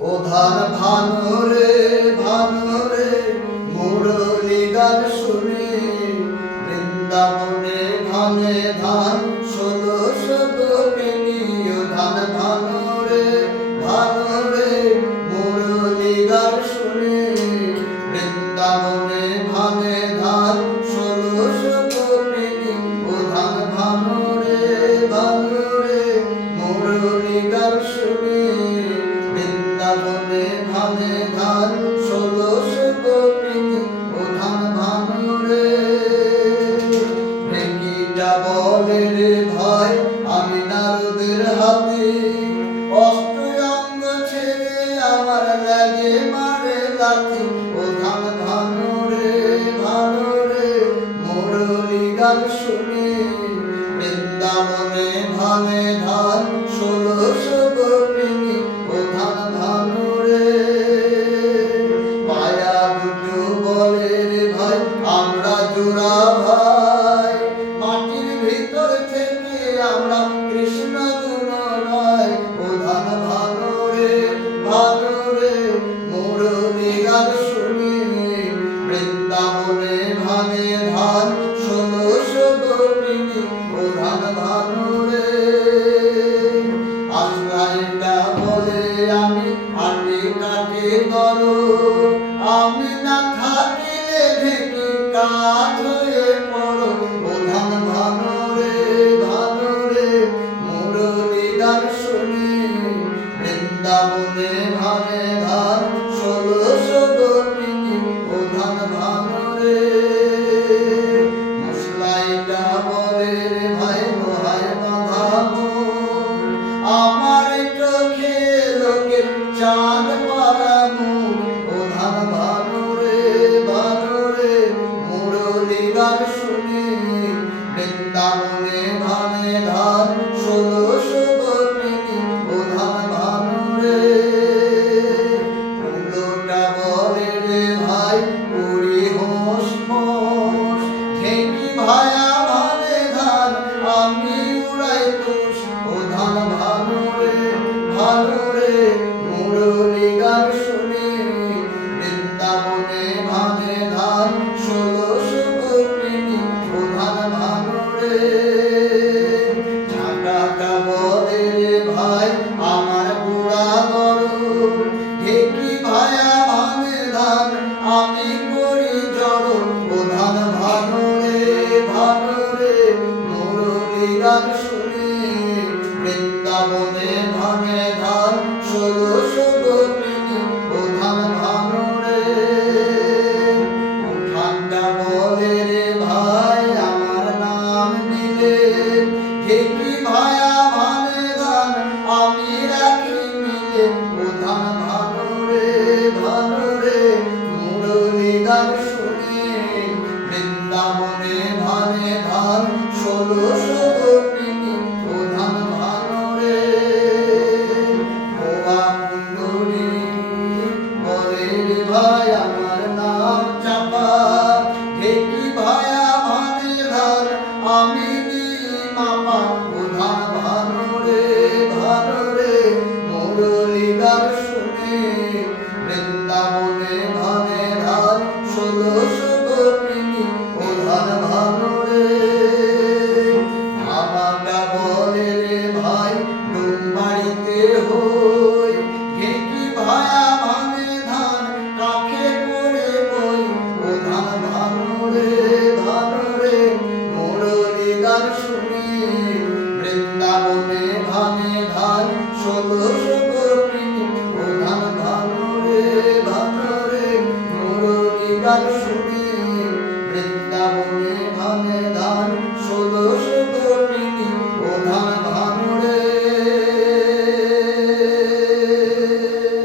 ও ধান ভানুরে ভানুরে মুরলী গান শুনে বৃন্দাবনে ধানে ধান ষোলশ গোপিনী। ও ধান ভানুরে ভানুরে মুরলী গান শুনে বৃন্দাবনে ধানে ধান ষোলশ গোপিনী। ও ধান ভানুরে ভানুরে মুরলী গান শুনে বৃন্দাবনে ধানে ধান ষোলশ গোপিনী। ও ধান ভানুরে ঢেকিটা বলে রে ভাই আমি নারদের হাতে অষ্টয়ঙ্গ ছেড়ে আমার লাগে মারে লাথি। ও ধান ভানুরে ভানুরে মুরলী গান শুনে বৃন্দাবনে ধানে ধান ষোলশ গোপিনী। ও ধান ভানুরে মায়া দুটো বলে রে ভাই আমরা জোড়া ভাই মাটির ভিতর থেকে আমরা কৃষ্ণ গুণ নয়। ও ধান ভানুরে ভানুরে মুরলী গান শুনে বৃন্দাবনে ধানে ধান ষোলশ গোপিনী। ও ধান ভানুরে আশ্রয়টা বলে আমি আটে কাটে করো আমি না থাকিলে ঢেকি কাঠ হয়ে পড়ো। ও ধান ভানুরে ভানুরে মুরলী গান শুনে বৃন্দাবনে ধানে ধান ষোলশ গোপিনী। ও ধান ভানুরে মশলাইটা বলে রে ভাই লোহায় বাঁধাবো আমার চোখে লোকের চাঁদ পারামু। ও ধান ভানুরে ভানুরে মুরলী গান শুনে বৃন্দাবনে ধানে ধান ষোলশ গোপিনী। ও ধান ভানুরে উলোটা বলে রে ভাই পুরি হোস মোস ঢেকি ভায়া ভানে ধান আমি উড়াই তোষ। ও ধান ভানুরে ভানুরে মুরলী গান শুনে বৃন্দাবনে ধানে ধান ষোলশ গোপিনী। ও ধান ভানুরে ঝাঁকাটা বলে রে ভাই আমার বুড়া গরু ঢেকি ভায়া ভানে ধান আমি করি জড়। ও ধান ভানুরে ভানুরে মুরলী গান শুনে বৃন্দাবনে ধানে ধান ষোলশ গোপিনী। ও ধান ভানুরে ঠান্ডা বলে রে ভাই আমার নাম নিলে ঢেকি ভায়া ভানে ধান আমি রাখি মিলে। ও ধান ভানুরে ভানুরে মুরলী গান শুনে বৃন্দাবনে ধানে ধান ষোলশ গোপিনী। ও ধান ভানুরে ভোয়া কুণ্ডলী বলে রে ভাই আমার নাম চাপা ঢেকি ভায়া ভানে ধান আমি মাপা। ও ধান ভানুরে ভানুরে মুরলী গান